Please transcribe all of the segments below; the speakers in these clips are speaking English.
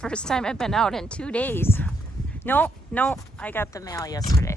first time I've been out in 2 days. No, I got the mail yesterday.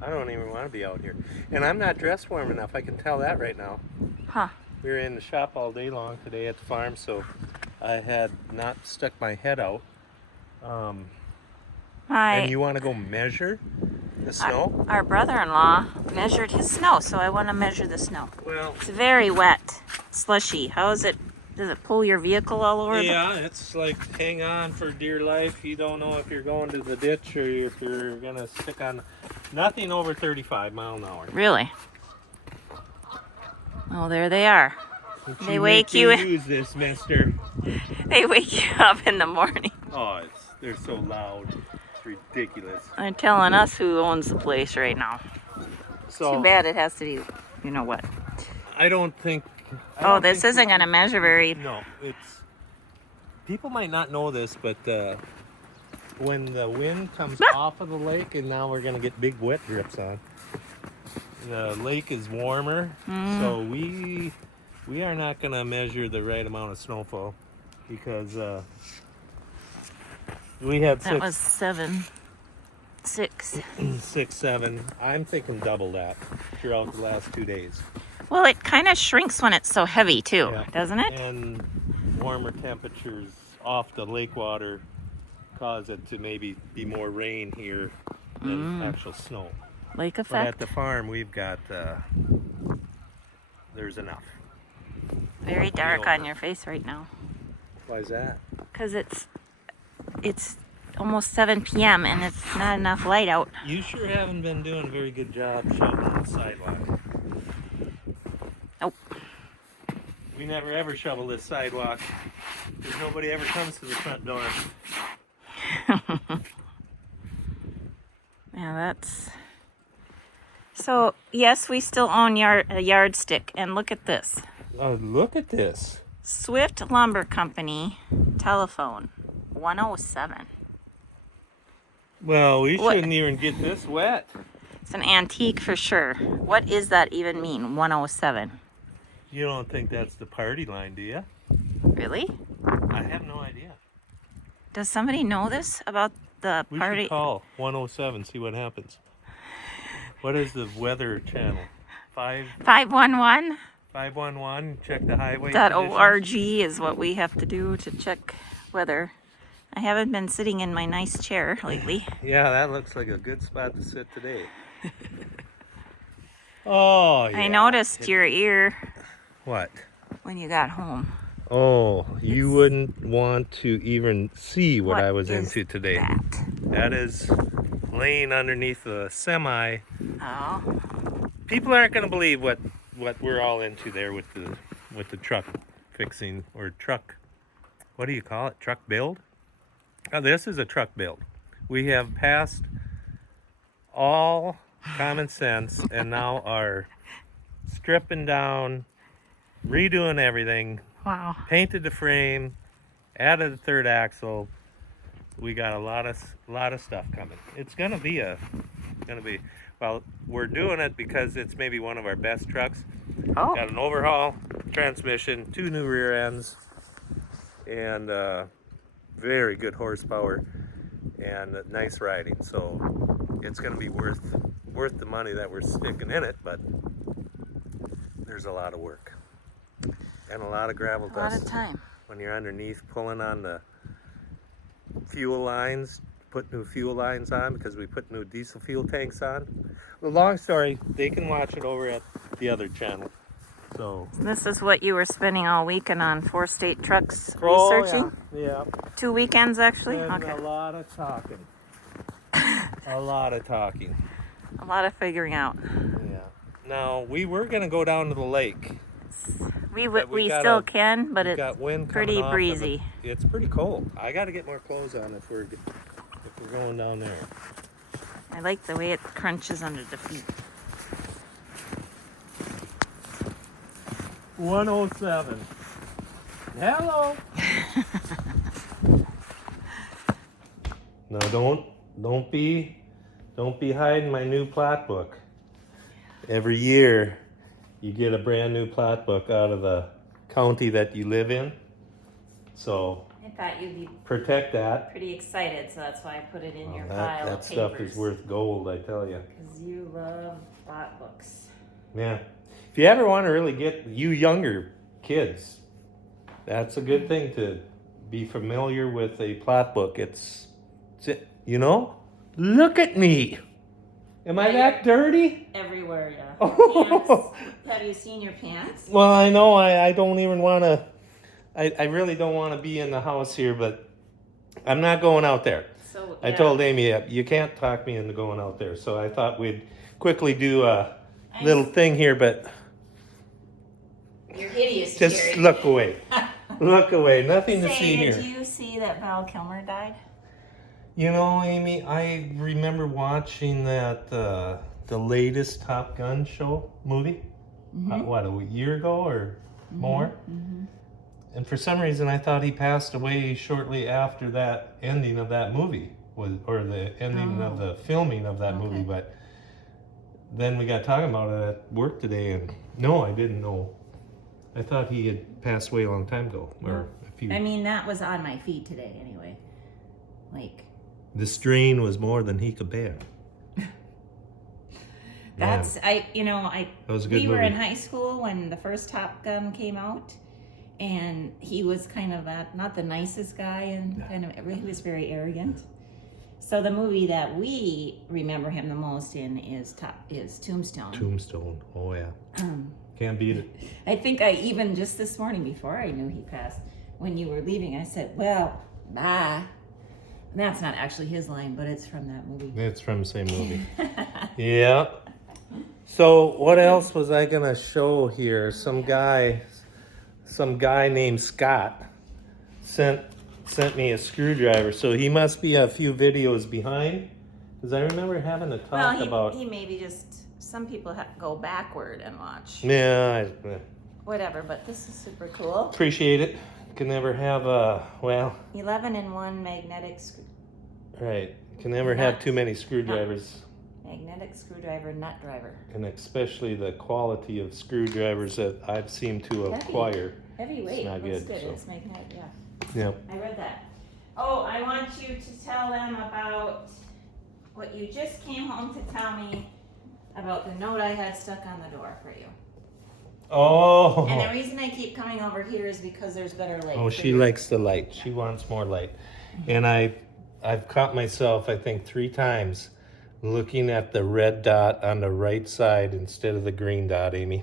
I don't even want to be out here. And I'm not dressed warm enough. I can tell that right now. Huh. We were in the shop all day long today at the farm, so I had not stuck my head out. And you want to go measure the snow? Our brother-in-law measured his snow, so I want to measure the snow. Well, it's very wet, slushy. How is it? Does it pull your vehicle all over? Yeah, it's like hang on for dear life. You don't know if you're going to the ditch or if you're going to stick on. Nothing over 35 mile an hour. Really? Oh, there they are. They wake you use this, mister. They wake you up in the morning. Oh, they're so loud. It's ridiculous. They're telling us who owns the place right now. So, too bad it has to be, you know what? I don't think... This isn't going to measure very... No, it's... People might not know this, but when the wind comes off of the lake, and now we're going to get big wet drips on, the lake is warmer, so we are not going to measure the right amount of snowfall because we had That was 7, 6. 6, 7. I'm thinking double that throughout the last 2 days. Well, it kind of shrinks when it's so heavy too, doesn't it? And warmer temperatures off the lake water cause it to maybe be more rain here than actual snow. Lake effect. But at the farm, we've got, there's enough. Very dark on your face right now. Why is that? Because it's almost 7 p.m. and it's not enough light out. You sure haven't been doing a very good job shoveling the sidewalk. Nope. We never ever shovel this sidewalk because nobody ever comes to the front door. Yeah, that's... So, yes, we still own a yardstick. And look at this. Look at this. Swift Lumber Company telephone 107. Well, we shouldn't even get this wet. It's an antique for sure. What does that even mean, 107? You don't think that's the party line, do you? Really? I have no idea. Does somebody know this about the party? We should call 107, see what happens. What is the weather channel? 511? 511, check the highway .org is what we have to do to check weather. I haven't been sitting in my nice chair lately. Yeah, that looks like a good spot to sit today. Oh, yeah. I noticed your ear. What? When you got home. Oh, you wouldn't want to even see what I was into today. That is laying underneath a semi. Oh. People aren't going to believe what we're all into there with the truck fixing or truck. What do you call it? Truck build? Oh, this is a truck build. We have passed all common sense and now are stripping down, redoing everything. Wow. Painted the frame, added a third axle. We got a lot of stuff coming. It's gonna be well, we're doing it because it's maybe one of our best trucks. Oh. Got an overhaul transmission, 2 new rear ends, and very good horsepower and nice riding. So it's gonna be worth the money that we're sticking in it, but there's a lot of work. And a lot of gravel dust. A lot of time. When you're underneath pulling on the fuel lines, put new fuel lines on because we put new diesel fuel tanks on. Well, long story, they can watch it over at the other channel. So this is what you were spending all weekend on 4 state trucks researching? Yeah. 2 weekends actually? And okay. A lot of talking. A lot of talking. A lot of figuring out. Yeah. Now, we were going to go down to the lake. We still can, but it's pretty breezy. It's pretty cold. I got to get more clothes on if we're going down there. I like the way it crunches under the feet. 107. Hello. No, don't be hiding my new plot book. Every year you get a brand new plot book out of the county that you live in. So I thought you'd be protect that. pretty excited, so that's why I put it in Well, your that pile that of stuff papers. is worth gold, I tell you. Because you love plot books. Yeah. If you ever want to really get you younger kids, that's a good thing to be familiar with a plot book. You know, look at me. Am I that dirty? Everywhere, yeah. Oh. Pants. Have you seen your pants? Well, I know I don't even want to, I really don't want to be in the house here, but I'm not going out there. So I told Amy, you can't talk me into going out there. So I thought we'd quickly do a little thing here, but you're hideous. just Jerry. look away. Look away. Nothing to see here. Did you see that Val Kilmer died? You know, Amy, I remember watching that the latest Top Gun movie. What, a year ago or more? Mm-hmm. And for some reason, I thought he passed away shortly after that ending of that movie, or the ending of the filming of that movie. But then we got talking about it at work today, and no, I didn't know. I thought he had passed away a long time ago, or a few. I mean, that was on my feed today, anyway. Like, the strain was more than he could bear. that's That was a good we were movie. in high school when the first Top Gun came out, and he was kind of not the nicest guy, and he was very arrogant. So the movie that we remember him the most in is Tombstone. Tombstone. Oh yeah. Can't beat it. I think I even just this morning before I knew he passed, when you were leaving, I said, "Well, bye." And that's not actually his line, but it's from that movie. It's from the same movie. Yeah. So what else was I gonna show here? Some guy named Scott sent me a screwdriver. So he must be a few videos behind, because I remember having a talk about. He maybe just some people go backward and watch. Yeah. Whatever, but this is super cool. Appreciate it. Can never have 11-in-1 magnetic Right. Can never have too many screwdrivers. Magnetic screwdriver nut driver. And especially the quality of screwdrivers that I've seemed to acquire. Heavyweight. Not Looks good, good. so. It's magnetic, yeah. Yep. I read that. Oh, I want you to tell them about what you just came home to tell me about the note I had stuck on the door for you. Oh. And the reason I keep coming over here is because there's better light. Oh, she likes the light. She wants more light. And I've caught myself, I think, 3 times looking at the red dot on the right side instead of the green dot, Amy.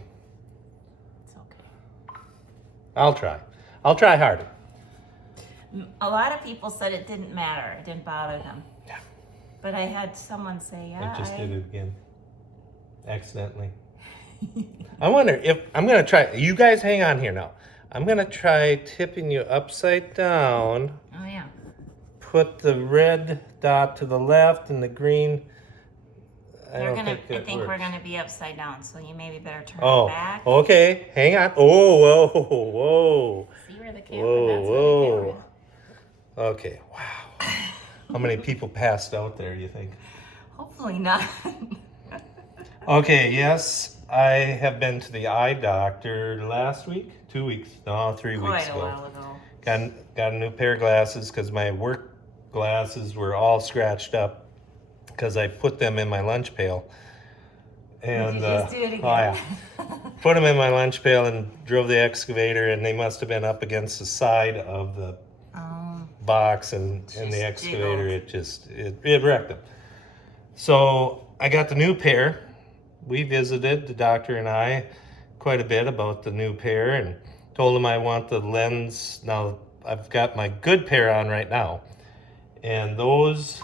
It's okay. I'll try harder. A lot of people said it didn't matter. It didn't bother them. Yeah. But I had someone say, yeah. I just did it again. Accidentally. I wonder if I'm going to try. You guys hang on here now. I'm going to try tipping you upside down. Oh, yeah. Put the red dot to the left and the green. I think we're going to be upside down, so you maybe better turn Oh, it back. okay. Hang on. Oh, whoa. See where the camera, that's where the camera is. Okay, wow. How many people passed out there, do you think? Hopefully not. Okay, yes, I have been to the eye doctor last week, 2 weeks, no, 3 weeks Quite a ago. while ago. Got a new pair of glasses because my work glasses were all scratched up because I put them in my lunch pail. And Did you just do it again? oh yeah, put them in my lunch pail and drove the excavator, and they must have been up against the side of the box, and the excavator it wrecked them. So I got the new pair. We visited, the doctor and I, quite a bit about the new pair, and told him I want the lens. Now I've got my good pair on right now, and those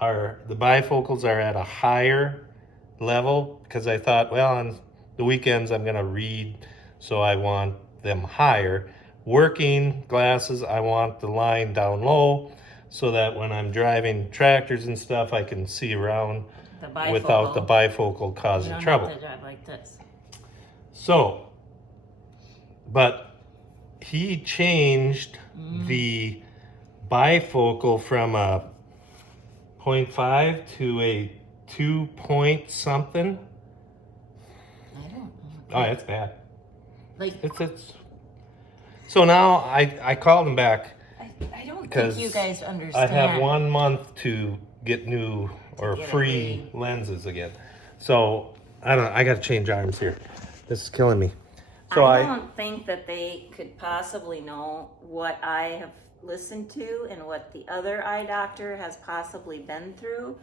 are, the bifocals are at a higher level, because I thought, well, on the weekends I'm gonna read, so I want them higher. Working glasses, I want the line down low, so that when I'm driving tractors and stuff, I can see around without the bifocal causing trouble. You don't have to drive like this. So, but he changed the bifocal from a 0.5 to a 2 point something. I don't know. Oh, it's bad. Like, It's So now I called him back I don't because think you guys I understand. have 1 month to get new or get a free lenses again. So I don't know. I got to change arms here. This is killing me. So I don't think that they could possibly know what I have listened to and what the other eye doctor has possibly been through.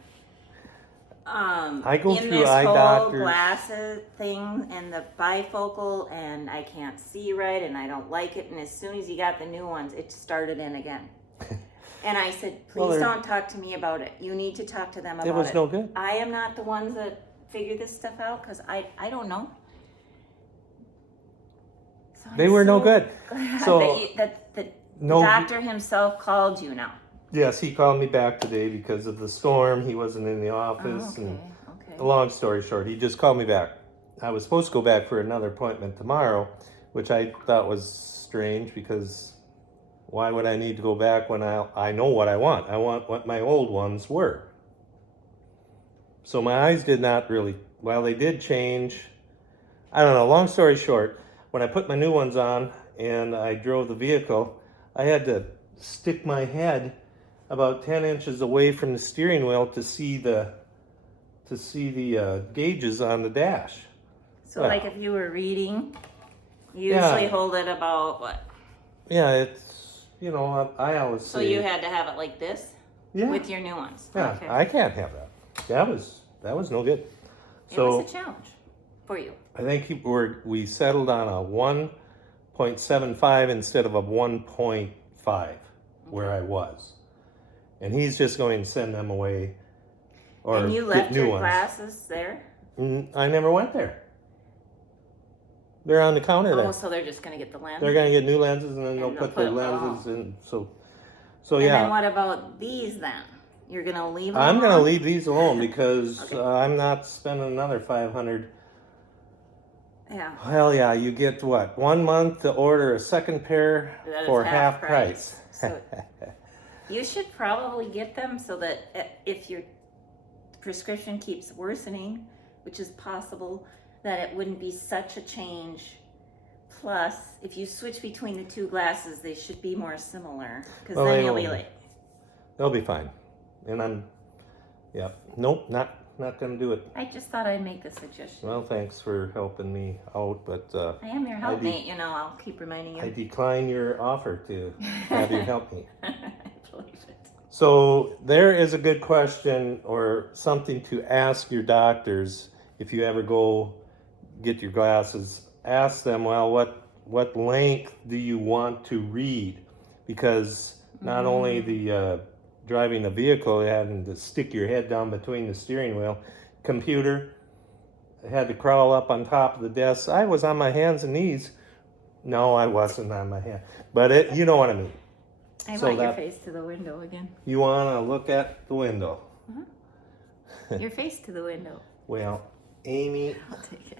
I go in through this eye whole doctors. glasses thing and the bifocal, and I can't see right, and I don't like it. And as soon as he got the new ones, it started in again. And I said, please don't talk to me about it. You need to talk to them about it. It was no good. I am not the ones that figure this stuff out because I don't know. So They were no good. glad So that the no- doctor himself called you now. Yes, he called me back today because of the storm. He wasn't in the office. And Okay. a long story short, he just called me back. I was supposed to go back for another appointment tomorrow, which I thought was strange because why would I need to go back when I know what I want? I want what my old ones were. So my eyes did not really, well, they did change. I don't know, long story short, when I put my new ones on and I drove the vehicle, I had to stick my head about 10 inches away from the steering wheel to see the gauges on the dash. So like if you were reading, you usually hold it about what? Yeah, it's, I always So say, you had to have it like this with your new ones. Yeah, Okay. I can't have that. That was no good. So it was a challenge for you. I think we settled on a 1.75 instead of a 1.5 where I was. And he's just going to send them away or And you get left new your ones. glasses there? I never went there. They're on the counter there. Oh, so they're just going to get the lens? They're going to get new lenses and then And they'll they'll put their put- lenses in. So And yeah. then what about these then? You're going to leave them I'm going to alone? leave these alone because Okay. I'm not spending another $500. Yeah. Hell yeah, you get what? 1 month to order a second pair That is for half price. So you should probably get them so that if your prescription keeps worsening, which is possible, that it wouldn't be such a change. Plus, if you switch between the two glasses, they should be more similar, because Well, then they you'll be will. late. They'll be fine. And nope, not going to do it. I just thought I'd make the suggestion. Well, thanks for helping me out, but I am your helpmate, I'll keep reminding you. I decline your offer to have you help me. I believe it. So there is a good question or something to ask your doctors if you ever go get your glasses. Ask them, well, what length do you want to read? Because not only the driving the vehicle, having to stick your head down between the steering wheel, computer, I had to crawl up on top of the desk. I was on my hands and knees. No, I wasn't on my hand, but you know what I mean. I So want your that- face to the window again. You want to look at the window. Your face to the window. Well, Amy, I'll take it.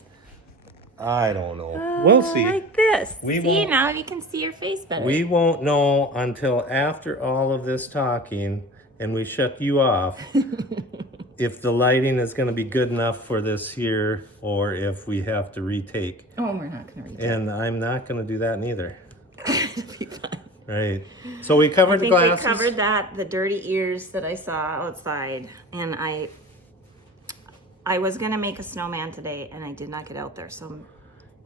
I don't know. We'll see. Like this. We See, won't- now you can see your face better. We won't know until after all of this talking and we shut you off if the lighting is going to be good enough for this here or if we have to retake. Oh, we're not going to read it. And I'm not going to do that neither. It'll be fine. Right. So we covered I the think glasses. we covered that, the dirty ears that I saw outside. And I was going to make a snowman today, and I did not get out there. So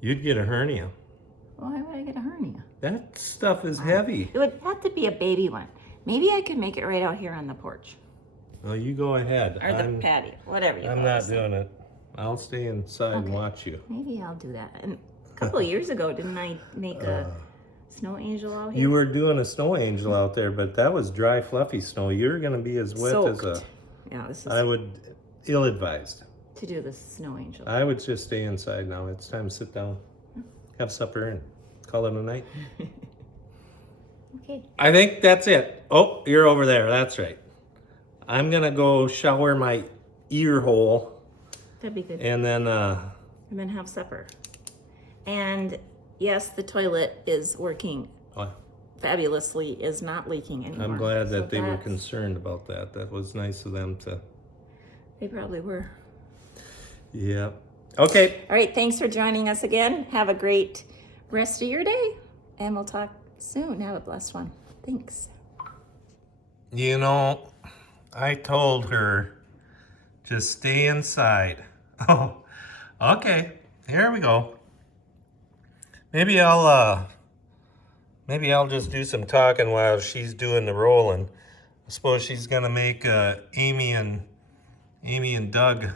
You'd get a hernia. why would I get a hernia? That stuff is heavy. It would have to be a baby one. Maybe I could make it right out here on the porch. Well, you go ahead. Or the patio, whatever you I'm call not it. doing it. I'll stay inside and Okay. watch you. Maybe I'll do that. And a couple of years ago, didn't I make a snow angel out here? You were doing a snow angel out there, but that was dry, fluffy snow. You're going to be as wet as Soaked. Yeah, this is I would, ill-advised. to do the snow angel. I would just stay inside now. It's time to sit down, have supper, and call it a night. Okay. I think that's it. Oh, you're over there. That's right. I'm going to go shower my ear hole, That'd be good. and then, And then have supper. And yes, the toilet is working fabulously, is not leaking anymore. I'm glad So that they were that's- concerned about that. That was nice of them to, They probably were. yeah. Okay. All right, thanks for joining us again. Have a great rest of your day. And we'll talk soon. Have a blessed one. Thanks. You know, I told her just stay inside. Oh, okay. Here we go. Maybe I'll just do some talking while she's doing the rolling. I suppose she's gonna make Amy and Doug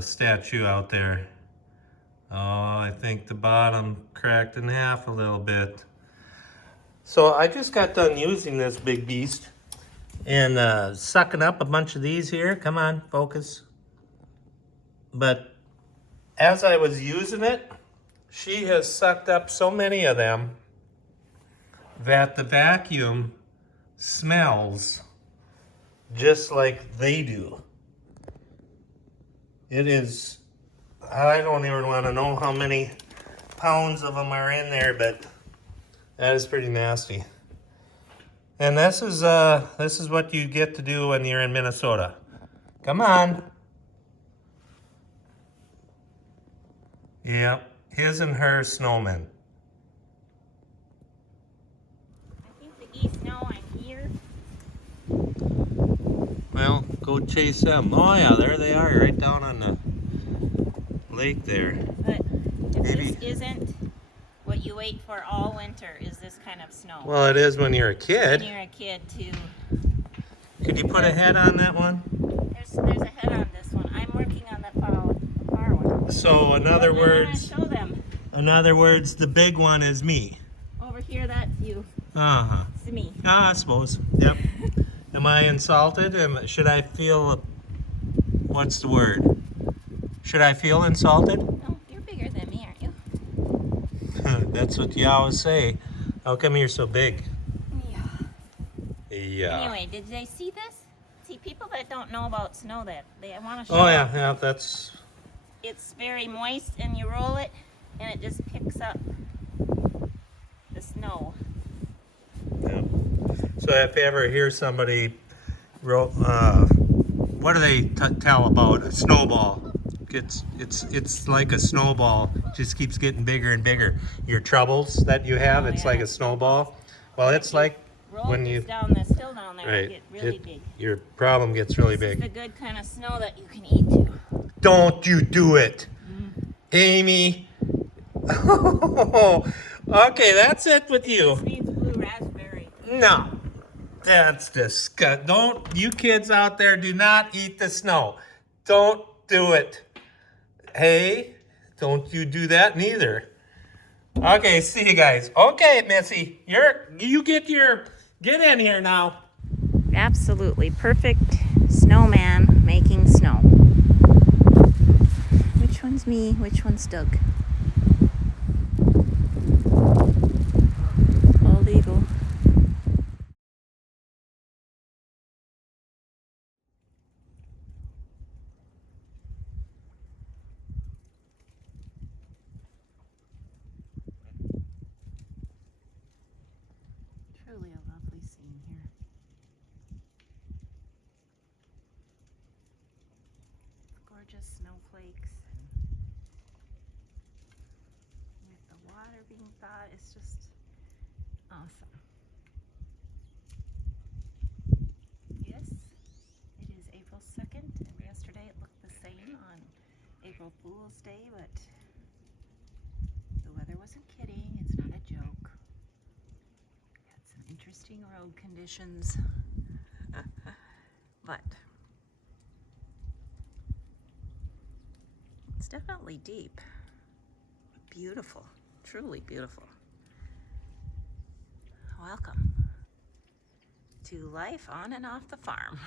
statue out there. Oh, I think the bottom cracked in half a little bit. So I just got done using this big beast and sucking up a bunch of these here. Come on, focus. But as I was using it, she has sucked up so many of them that the vacuum smells just like they do. It is, I don't even want to know how many pounds of them are in there, but that is pretty nasty. And this is what you get to do when you're in Minnesota. Come on. Yep, his and her snowmen. I think the geese know I'm here. Well, go chase them. Oh yeah, there they are, right down on the lake there. But if Maybe. this isn't what you wait for all winter, is this kind of snow. Well, it is when you're a kid. When you're a kid too. Could you put a head on that one? There's a head on this one. I'm working on the far one. So in other words, I want to show them. in other words, the big one is me. Over here, that's you. Uh-huh. It's me. I suppose. Yep. Am I insulted? Should I feel, what's the word? Should I feel insulted? No, you're bigger than me, aren't you? That's what you always say. How come you're so big? Yeah. Yeah. Anyway, did they see this? See, people that don't know about snow, that I want to show. Oh yeah, that's. It's very moist, and you roll it, and it just picks up the snow. Yeah. So if you ever hear somebody, what do they tell about a snowball? It's like a snowball. Just keeps getting bigger and bigger. Your troubles that you have, Oh, it's yeah. like a snowball. Well, it's like Roll when this you down this hill down there, right, it get really big. your problem gets really This is the big. good kind of snow that you can eat too. Don't you do it, Amy. Okay, that's it with you. This needs blue raspberry. No, that's disgusting. Don't, you kids out there, do not eat the snow. Don't do it. Hey, don't you do that neither. Okay, see you guys. Okay, Missy, get in here now. Absolutely perfect snowman making snow. Which one's me? Which one's Doug? Bald eagle. Truly a lovely scene here. Gorgeous snowflakes, and with the water being thawed, it's just awesome. Yes, it is April 2nd, and yesterday it looked the same on April Fool's Day, but the weather wasn't kidding. It's not a joke. Had some interesting road conditions, but it's definitely deep. Beautiful, truly beautiful. Welcome to life on and off the farm.